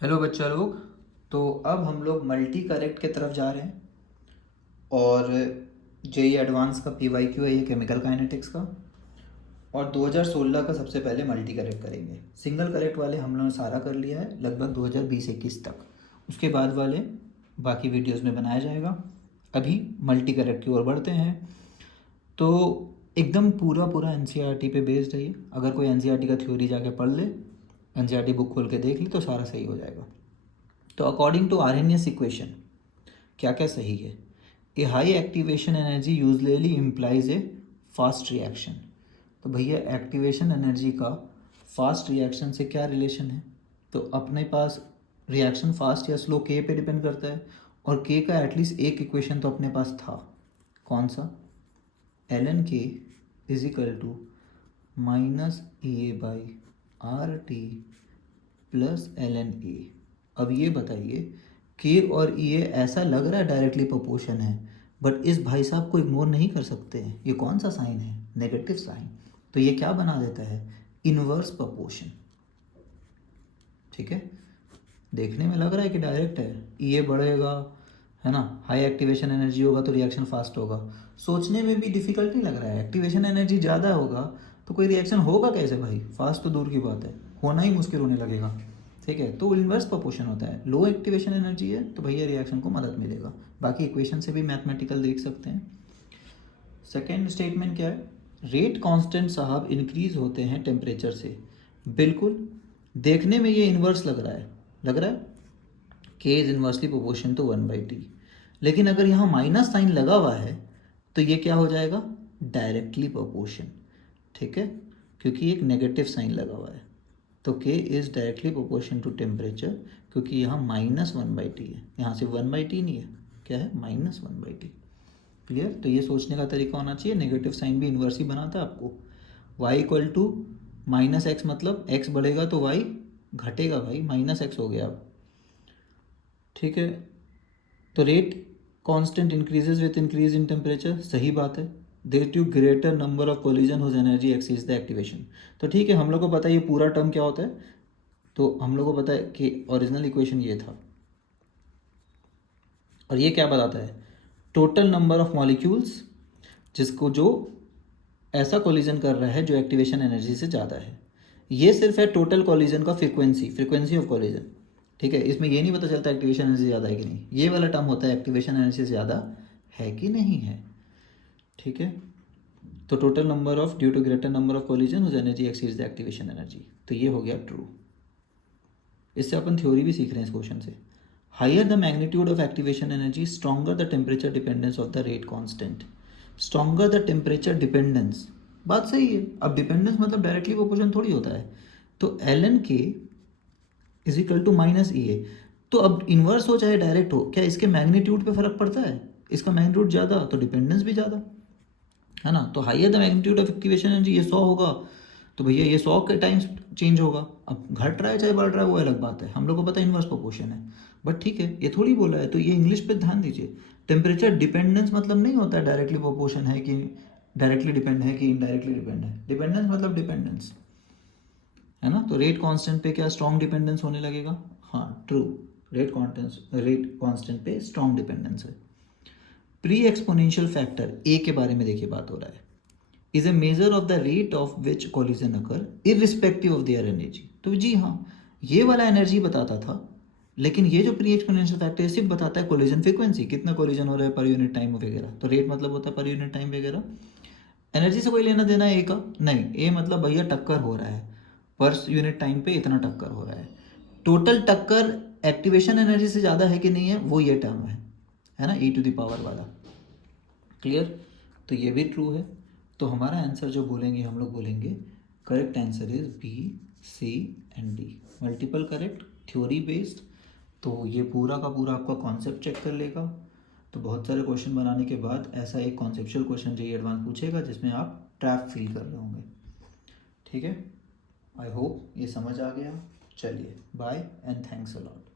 Hello बच्चा लोग। तो अब हम लोग मल्टी करेक्ट की तरफ जा रहे हैं और जेई एडवांस का पीवाईक्यू है ये केमिकल काइनेटिक्स का। और 2016 का सबसे पहले मल्टी करेक्ट करेंगे। सिंगल करेक्ट वाले हम लोगों ने सारा कर लिया है लगभग 2020-21 तक। उसके बाद वाले बाकी वीडियोस में बनाया जाएगा। अभी मल्टी करेक्ट की ओर बढ़ते हैं। तो एकदम पूरा पूरा एनसीईआरटी पे बेस्ड है ये। अगर कोई एनसीईआरटी का थ्योरी जाके पढ़ ले, एनसीईआरटी बुक खोल के देख ली तो सारा सही हो जाएगा। तो अकॉर्डिंग टू आर्हेनियस इक्वेशन क्या क्या सही है? A high activation energy usually implies a fast reaction. तो भैया एक्टिवेशन एनर्जी का फास्ट रिएक्शन से क्या रिलेशन है? तो अपने पास रिएक्शन फास्ट या स्लो के पे डिपेंड करता है, और के का एटलीस्ट एक इक्वेशन तो अपने पास था। कौन सा? L N K is equal to minus E A by R T plus L N A. अब ये बताइए, के और ई ए ऐसा लग रहा है डायरेक्टली प्रोपोर्शन है, बट इस भाई साहब को इग्नोर नहीं कर सकते हैं। ये कौन सा साइन है? Negative sign. तो ये क्या बना देता है? Inverse proportion. ठीक है, देखने में लग रहा है कि डायरेक्ट है, ई ए बढ़ेगा है ना, हाई एक्टिवेशन एनर्जी होगा तो रिएक्शन फास्ट होगा। सोचने में भी डिफिकल्ट नहीं लग रहा है? एक्टिवेशन एनर्जी ज़्यादा होगा तो कोई रिएक्शन होगा कैसे भाई? फास्ट तो दूर की बात है, होना ही मुश्किल होने लगेगा। ठीक है, तो इन्वर्स प्रोपोर्शन होता है। लो एक्टिवेशन एनर्जी है तो भैया रिएक्शन को मदद मिलेगा। बाकी इक्वेशन से भी मैथमेटिकल देख सकते हैं। सेकेंड स्टेटमेंट क्या है? रेट कांस्टेंट साहब इंक्रीज होते हैं टेम्परेचर से। बिल्कुल, देखने में ये इन्वर्स लग रहा है, के is inversely proportion to 1/t। लेकिन अगर यहाँ माइनस साइन लगा हुआ है तो ये क्या हो जाएगा? Directly proportion. ठीक है, क्योंकि एक नेगेटिव साइन लगा हुआ है। तो K is directly proportional to temperature, क्योंकि यहाँ -1/t है, यहाँ से 1/t नहीं है, क्या है? -1/t। क्लियर? तो ये सोचने का तरीका होना चाहिए। नेगेटिव साइन भी इन्वर्स ही बनाता है आपको। y इक्वल टू -x, मतलब x बढ़ेगा तो y घटेगा भाई, -x हो गया अब। ठीक है, तो rate constant increases with increase in temperature, सही बात है। Due to greater number of collision whose energy exceeds the activation. तो ठीक है, हम लोग को पता है ये पूरा टर्म क्या होता है। तो हम लोग को पता है कि ओरिजिनल इक्वेशन ये था, और ये क्या बताता है? टोटल नंबर ऑफ मॉलिक्यूल्स जिसको जो ऐसा कोलिजन कर रहा है जो एक्टिवेशन एनर्जी से ज़्यादा है। ये सिर्फ है टोटल कोलिजन का फ्रीक्वेंसी ऑफ कोलिजन। ठीक है, इसमें ये नहीं पता चलता एक्टिवेशन एनर्जी ज़्यादा है कि नहीं। ये वाला टर्म होता है एक्टिवेशन एनर्जी से ज़्यादा है कि नहीं है। ठीक है, तो total number of due to greater number of collision whose energy exceeds the activation energy. तो ये हो गया ट्रू। इससे अपन थ्योरी भी सीख रहे हैं इस क्वेश्चन से। Higher the magnitude of activation energy stronger the temperature dependence of the rate constant. Stronger the temperature dependence, बात सही है। अब डिपेंडेंस मतलब डायरेक्टली प्रोपोर्शन थोड़ी होता है। तो L N K is equal to minus E ए। तो अब इन्वर्स हो चाहे डायरेक्ट हो, क्या इसके मैग्नीट्यूड पे फर्क पड़ता है? इसका मैग्नीट्यूड ज़्यादा तो डिपेंडेंस भी ज़्यादा, है ना। तो higher the magnitude of activation energy, ये 100 होगा तो भैया ये 100 के टाइम्स चेंज होगा। अब घट रहा है चाहे बढ़ रहा है वो अलग बात है, हम लोग को पता है इन्वर्स प्रोपोर्शन है। बट ठीक है, ये थोड़ी बोला है, तो ये इंग्लिश पे ध्यान दीजिए। टेम्परेचर डिपेंडेंस मतलब नहीं होता है डायरेक्टली प्रोपोर्शन है कि डायरेक्टली डिपेंड है कि इनडायरेक्टली डिपेंड है। डिपेंडेंस मतलब डिपेंडेंस, है ना। तो रेट कांस्टेंट पे क्या स्ट्रॉन्ग डिपेंडेंस होने लगेगा? हाँ ट्रू, रेट कांस्टेंट पे स्ट्रॉन्ग डिपेंडेंस है। प्री एक्सपोनेंशियल फैक्टर ए के बारे में देखिए बात हो रहा है। Is a measure of the rate of which collision occur irrespective of their energy. तो जी हाँ, ये वाला एनर्जी बताता था, लेकिन ये जो प्री एक्सपोनेंशियल फैक्टर है सिर्फ बताता है कोलिजन फ्रीक्वेंसी, कितना कोलिजन हो रहा है पर यूनिट टाइम वगैरह। तो रेट मतलब होता है पर यूनिट टाइम वगैरह। एनर्जी से कोई लेना देना है ए का नहीं। ए मतलब भैया टक्कर हो रहा है, पर यूनिट टाइम पे इतना टक्कर हो रहा है। टोटल टक्कर एक्टिवेशन एनर्जी से ज़्यादा है कि नहीं है, वो ये टर्म है ना, ई टू द पावर वाला। क्लियर? तो ये भी ट्रू है। तो हमारा आंसर जो बोलेंगे हम लोग बोलेंगे correct answer is B, C and D. Multiple correct, theory based. तो ये पूरा का पूरा आपका कॉन्सेप्ट चेक कर लेगा। तो बहुत सारे क्वेश्चन बनाने के बाद ऐसा एक कॉन्सेप्चुअल क्वेश्चन जेईई एडवांस पूछेगा जिसमें आप ट्रैप फील कर रहे होंगे। ठीक है, आई होप ये समझ आ गया। चलिए bye and thanks a lot.